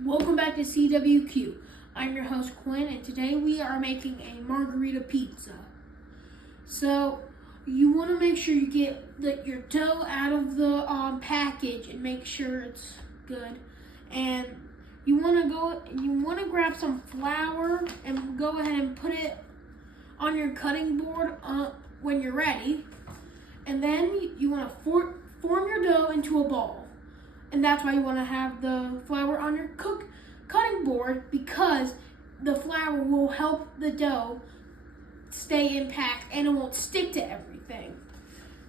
Welcome back to CWQ. I'm your host Quinn, and today we are making a margherita pizza. So you want to make sure you get your dough out of the package and make sure it's good. And you want to grab some flour and go ahead and put it on your cutting board when you're ready. And then you want to form your dough into a ball. And that's why you want to have the flour on your cutting board, because the flour will help the dough stay impact and it won't stick to everything.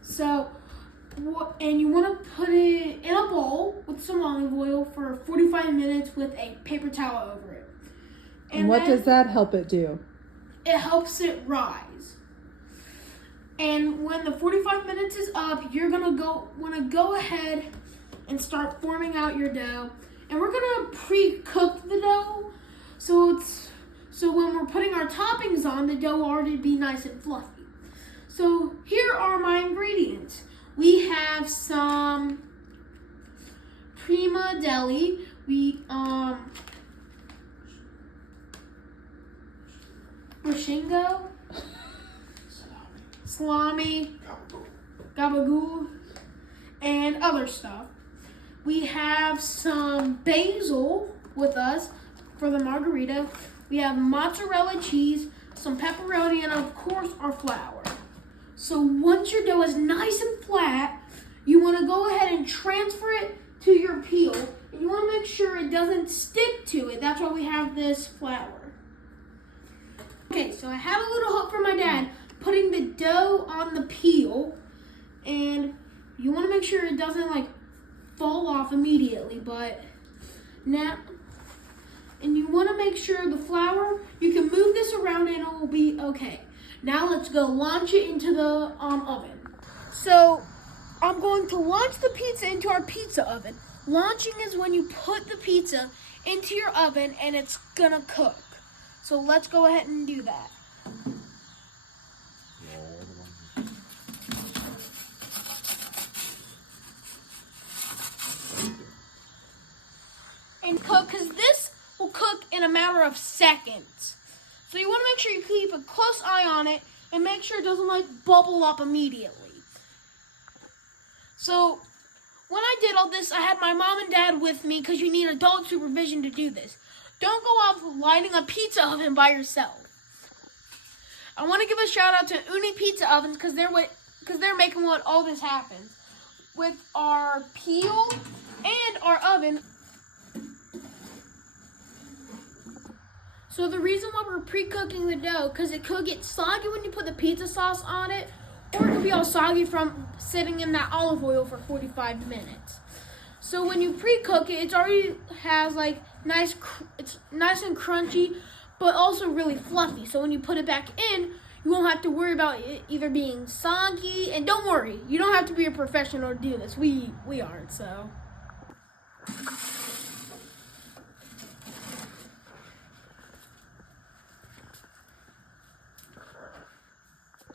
So, and you want to put it in a bowl with some olive oil for 45 minutes with a paper towel over it. And what does that help it do? It helps it rise. And when the 45 minutes is up, you're want to go ahead and start forming out your dough. And we're gonna pre-cook the dough, so when we're putting our toppings on, the dough will already be nice and fluffy. So here are my ingredients. We have some prima deli. Prosciutto, salami, gabagool, and other stuff. We have some basil with us for the margherita. We have mozzarella cheese, some pepperoni, and of course our flour. So once your dough is nice and flat, you want to go ahead and transfer it to your peel. And you want to make sure it doesn't stick to it. That's why we have this flour. Okay, so I have a little help from my dad putting the dough on the peel. And you want to make sure it doesn't fall off immediately, but now, and you want to make sure the flour, you can move this around and it will be okay. Now let's go launch it into the oven. So I'm going to launch the pizza into our pizza oven. Launching is when you put the pizza into your oven and it's gonna cook. So let's go ahead and do that. And cook, because this will cook in a matter of seconds. So you want to make sure you keep a close eye on it and make sure it doesn't bubble up immediately. So when I did all this, I had my mom and dad with me, because you need adult supervision to do this. Don't go off lighting a pizza oven by yourself. I want to give a shout out to Uni Pizza Ovens, because they're making all this happens with our peel and our oven. So the reason why we're pre-cooking the dough, because it could get soggy when you put the pizza sauce on it, or it could be all soggy from sitting in that olive oil for 45 minutes. So when you pre-cook it, it already has it's nice and crunchy, but also really fluffy. So when you put it back in, you won't have to worry about it either being soggy. And don't worry, you don't have to be a professional to do this. We aren't, so.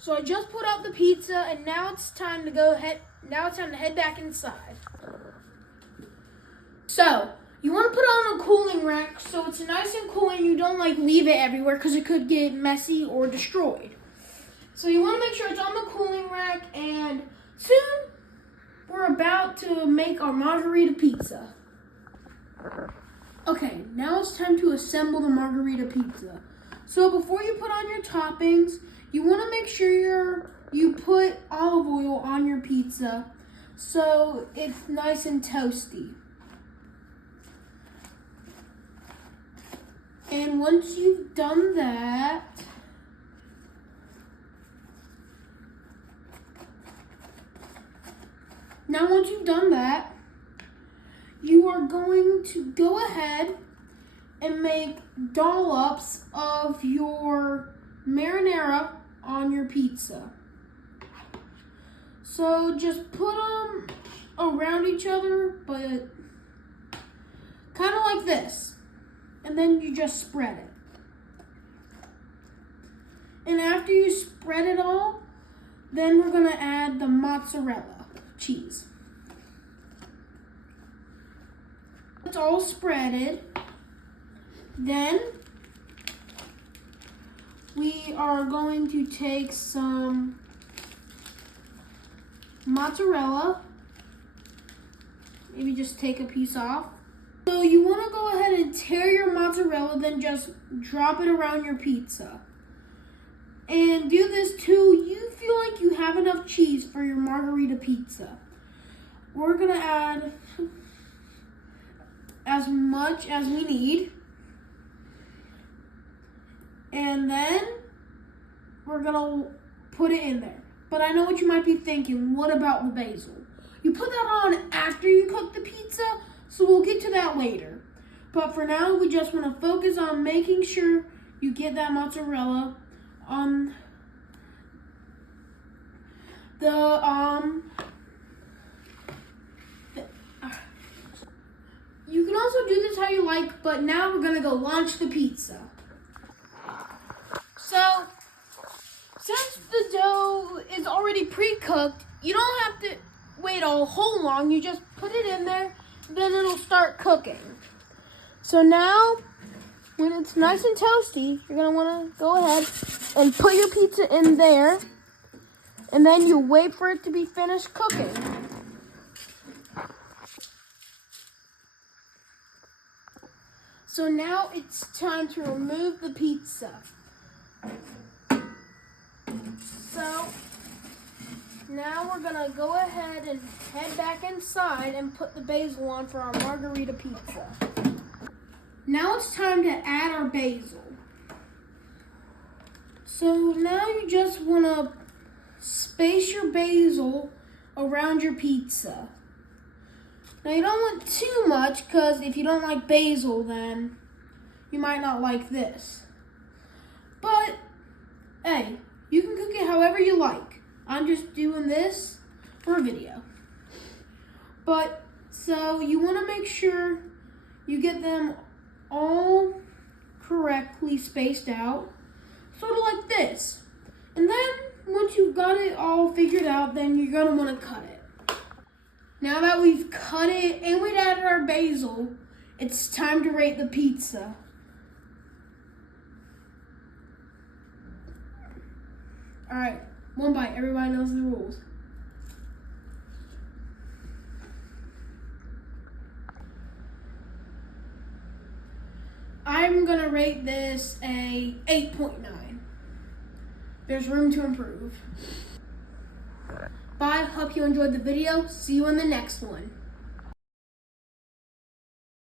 So I just put out the pizza, and now it's time to head back inside. So you want to put it on a cooling rack so it's nice and cool, and you don't leave it everywhere, because it could get messy or destroyed. So you want to make sure it's on the cooling rack, and soon we're about to make our margherita pizza. Okay, now it's time to assemble the margherita pizza. So before you put on your toppings, you want to make sure you put olive oil on your pizza so it's nice and toasty. And once you've done that, you are going to go ahead and make dollops of your marinara on your pizza. So just put them around each other, but kind of like this. And then you just spread it. And after you spread it all, then we're gonna add the mozzarella cheese. It's all spreaded. Then we are going to take some mozzarella. Maybe just take a piece off. So you want to go ahead and tear your mozzarella, then just drop it around your pizza. And do this till you feel like you have enough cheese for your margherita pizza. We're going to add as much as we need. And then we're going to put it in there. But I know what you might be thinking. What about the basil? You put that on after you cook the pizza, so we'll get to that later. But for now, we just want to focus on making sure you get that mozzarella on you can also do this how you like, but now we're going to go launch the pizza. So, since the dough is already pre-cooked, you don't have to wait a whole long. You just put it in there, then it'll start cooking. So now, when it's nice and toasty, you're going to want to go ahead and put your pizza in there, and then you wait for it to be finished cooking. So now it's time to remove the pizza. So now we're gonna go ahead and head back inside and put the basil on for our margherita pizza. Now it's time to add our basil. So now you just wanna space your basil around your pizza. Now you don't want too much, because if you don't like basil, then you might not like this. But hey, you can cook it however you like. I'm just doing this for a video. But so you want to make sure you get them all correctly spaced out, sort of like this. And then once you've got it all figured out, then you're going to want to cut it. Now that we've cut it and we've added our basil, it's time to rate the pizza. Alright, one bite. Everybody knows the rules. I'm going to rate this a 8.9. There's room to improve. Bye. Hope you enjoyed the video. See you in the next one.